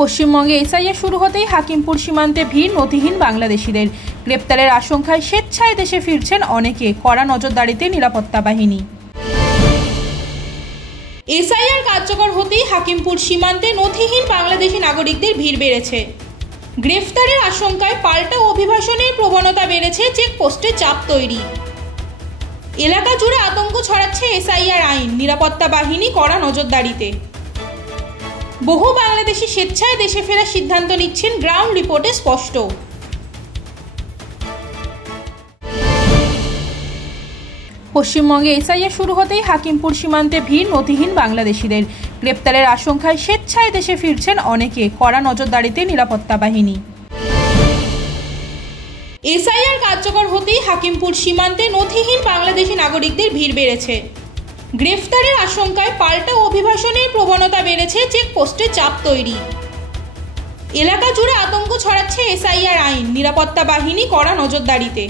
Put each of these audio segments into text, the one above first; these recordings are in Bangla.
পশ্চিমবঙ্গে এসআইআর শুরু হতেই হাকিমপুর সীমান্তে ভিড় নথিহীন বাংলাদেশিদের। গ্রেপ্তারের আশঙ্কায় স্বেচ্ছায় দেশে ফিরছেন অনেকে। কড়া নজরদারিতে নিরাপত্তা বাহিনী। এসআইআর কার্যকর হতেই হাকিমপুর সীমান্তে নথিহীন বাংলাদেশি নাগরিকদের ভিড় বেড়েছে। গ্রেফতারের আশঙ্কায় পাল্টা অভিবাসনের প্রবণতা বেড়েছে। চেকপোস্টে চাপ তৈরি। এলাকা জুড়ে আতঙ্ক ছড়াচ্ছে এসআইআর আইন। নিরাপত্তা বাহিনী কড়া নজরদারিতে। বহু বাংলাদেশি স্বেচ্ছায় দেশে ফেরার সিদ্ধান্ত নিচ্ছেন, গ্রাউন্ড রিপোর্টে স্পষ্ট। পশ্চিমবঙ্গে এসআইআর শুরু হতেই হাকিমপুর সীমান্তে ভিড় নথিহীন বাংলাদেশিদের। গ্রেপ্তারের আশঙ্কায় স্বেচ্ছায় দেশে ফিরছেন অনেকে। কড়া নজরদারিতে নিরাপত্তা বাহিনী। এসআইআর কার্যকর হতেই হাকিমপুর সীমান্তে নথিহীন বাংলাদেশি নাগরিকদের ভিড় বেড়েছে। গ্রেফতারের আশঙ্কায় পাল্টা অভিবাসনের প্রবণতা বেড়েছে। চেকপোস্টে চাপ তৈরি। এলাকা জুড়ে আতঙ্ক ছড়াচ্ছে এসআইআর আইন। নিরাপত্তা বাহিনী কড়া নজরদারিতে।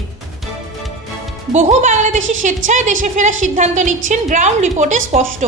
বহু বাংলাদেশি স্বেচ্ছায় দেশে ফেরার সিদ্ধান্ত নিচ্ছেন, গ্রাউন্ড রিপোর্টে স্পষ্ট।